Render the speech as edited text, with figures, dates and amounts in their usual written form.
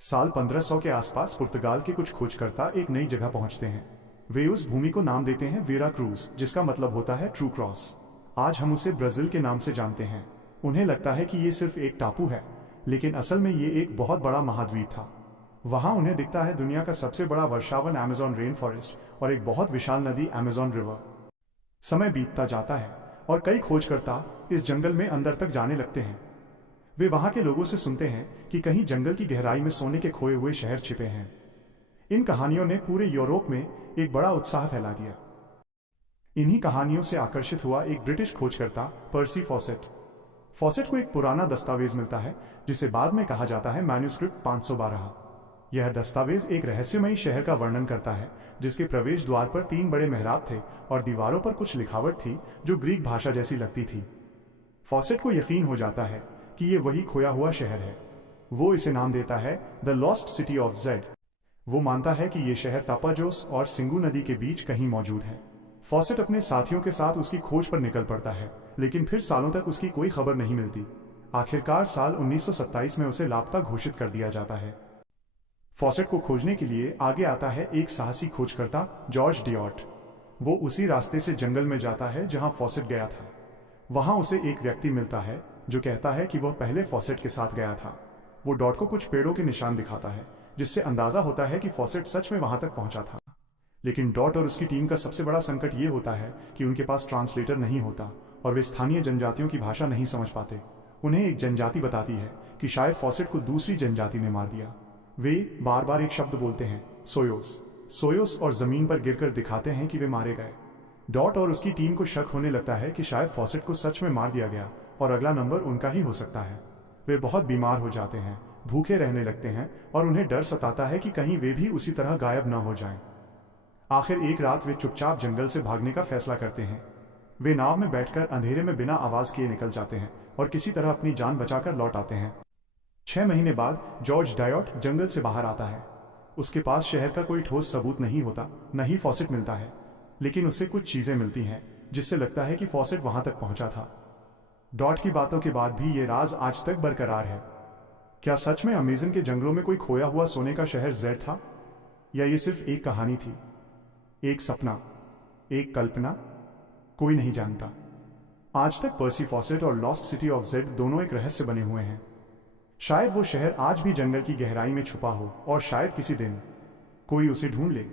साल 1500 के आसपास पुर्तगाल के कुछ खोजकर्ता एक नई जगह पहुंचते हैं। वे उस भूमि को नाम देते हैं वेरा क्रूज, जिसका मतलब होता है ट्रू क्रॉस। आज हम उसे ब्राजील के नाम से जानते हैं। उन्हें लगता है कि ये सिर्फ एक टापू है, लेकिन असल में ये एक बहुत बड़ा महाद्वीप था। वहां उन्हें दिखता है दुनिया का सबसे बड़ा वर्षावन अमेज़न रेन फॉरेस्ट और एक बहुत विशाल नदी अमेज़न रिवर। समय बीतता जाता है और कई खोजकर्ता इस जंगल में अंदर तक जाने लगते हैं। वे वहां के लोगों से सुनते हैं कि कहीं जंगल की गहराई में सोने के खोए हुए शहर छिपे हैं। इन कहानियों ने पूरे यूरोप में एक बड़ा उत्साह फैला दिया। इन्हीं कहानियों से आकर्षित हुआ एक ब्रिटिश खोजकर्ता पर्सी फॉसेट। फॉसेट को एक पुराना दस्तावेज मिलता है जिसे बाद में कहा जाता है मैन्यूस्क्रिप्ट 512। यह दस्तावेज एक रहस्यमयी शहर का वर्णन करता है जिसके प्रवेश द्वार पर 3 बड़े मेहराब थे और दीवारों पर कुछ लिखावट थी जो ग्रीक भाषा जैसी लगती थी। फॉसेट को यकीन हो जाता है कि ये वही खोया हुआ शहर है। वो इसे नाम देता है the lost city of Z. वो मानता है कि ये शहर टापाजोस और सिंगू नदी के बीच कहीं मौजूद है। फॉसेट अपने साथियों के साथ उसकी खोज पर निकल पड़ता है, लेकिन फिर सालों तक उसकी कोई खबर नहीं मिलती। आखिरकार साल 1927 में उसे लापता घोषित कर दिया जाता है। फॉसेट को खोजने के लिए आगे आता है एक साहसी खोजकर्ता जॉर्ज डियॉट। वो उसी रास्ते से जंगल में जाता है जहां फॉसेट गया था। वहां उसे एक व्यक्ति मिलता है जो कहता है कि वह पहले फॉसेट के साथ गया था। वो डॉट को कुछ पेड़ों के निशान दिखाता है, जिससे अंदाजा होता है कि फॉसेट सच में वहां तक पहुंचा था। लेकिन डॉट और उसकी टीम का सबसे बड़ा संकट ये होता है कि उनके पास ट्रांसलेटर नहीं होता और वे स्थानीय जनजातियों की भाषा नहीं समझ पाते। उन्हें एक जनजाति बताती है कि शायद फॉसेट को दूसरी जनजाति ने मार दिया। वे बार बार एक शब्द बोलते हैं, सोयोस सोयोस, और जमीन पर गिरकर दिखाते हैं कि वे मारे गए। डॉट और उसकी टीम को शक होने लगता है कि शायद फॉसेट को सच में मार दिया गया और अगला नंबर उनका ही हो सकता है। वे बहुत बीमार हो जाते हैं, भूखे रहने लगते हैं और उन्हें डर सताता है कि कहीं वे भी उसी तरह गायब न हो जाएं। आखिर एक रात वे चुपचाप जंगल से भागने का फैसला करते हैं। वे नाव में बैठकर अंधेरे में बिना आवाज किए निकल जाते हैं और किसी तरह अपनी जान बचाकर लौट आते हैं। 6 महीने बाद जॉर्ज डायोट जंगल से बाहर आता है। उसके पास शहर का कोई ठोस सबूत नहीं होता, न ही फॉसेट मिलता है, लेकिन उसे कुछ चीजें मिलती हैं जिससे लगता है कि फॉसेट वहां तक पहुंचा था। डॉट की बातों के बाद भी ये राज आज तक बरकरार है। क्या सच में अमेज़न के जंगलों में कोई खोया हुआ सोने का शहर जेड था, या ये सिर्फ एक कहानी थी, एक सपना, एक कल्पना? कोई नहीं जानता। आज तक पर्सी फॉसेट और लॉस्ट सिटी ऑफ जेड दोनों एक रहस्य बने हुए हैं। शायद वो शहर आज भी जंगल की गहराई में छुपा हो और शायद किसी दिन कोई उसे ढूंढ ले।